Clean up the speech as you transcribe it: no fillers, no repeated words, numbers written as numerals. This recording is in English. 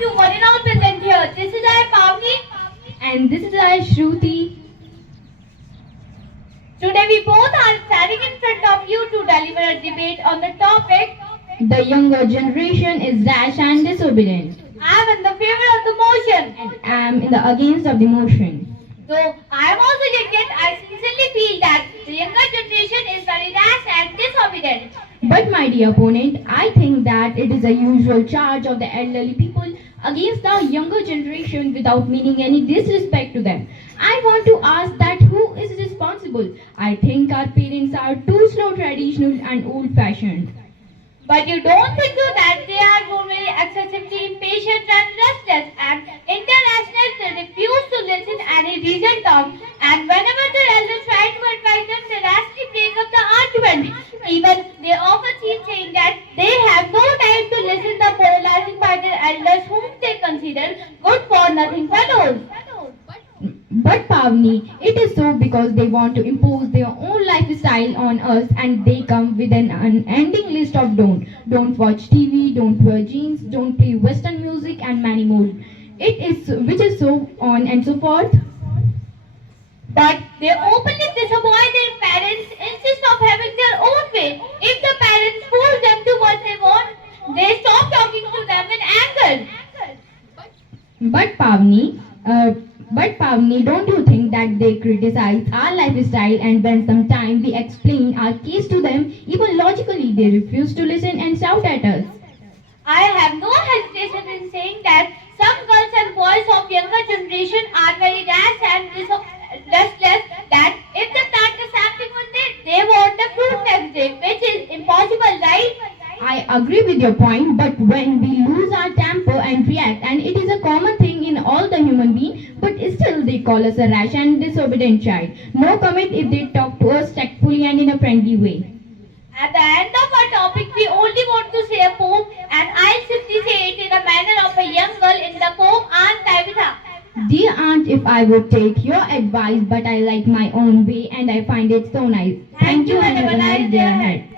to one and all present here. This is our Pavni. And this is our Shruti. Today we both are standing in front of you to deliver a debate on the topic. The younger generation is rash and disobedient. I am in the favor of the motion. And I am in the against of the motion. Though I am also young, I sincerely feel that the younger generation is very rash and disobedient. But my dear opponent, I think that it is a usual charge of the elderly people against the younger generation without meaning any disrespect to them. I want to ask that who is responsible? I think our parents are too slow, traditional and old-fashioned. But you don't think so that they are very excessively impatient and restless and international they refuse to listen any reason talk, and whenever the elders try to advise them they rashly break up the argument. Even they often seem saying that they have no time to listen the moralizing by their elders whom they consider good for nothing fellows. But Pavni, it is so because they want to impose their own lifestyle on us and they come with an unending list of don't. Don't watch TV, don't wear jeans, don't play western music and many more. It is which is so on and so forth. But they openly disappoint their parents, insist of having their own way. If the parents force them to what they want, they stop talking to them in anger. But Pavni, don't you think that they criticize our lifestyle and when sometime we explain our case to them, even logically they refuse to listen and shout at us? I have no hesitation in saying that some girls and boys of younger generation are very rash and restless that if they practice something one day, they want the fruit next day, which is impossible, right? I agree with your point, but when we lose our temper and react, and it is a common thing in all the human beings, but still they call us a rash and disobedient child. No comment if they talk to us tactfully and in a friendly way. At the end of our topic, we only want to say a poem, and I'll simply say it in a manner of a young girl in the poem Aunt Tabitha. Dear aunt, if I would take your advice, but I like my own way and I find it so nice. Thank you and have a nice day ahead.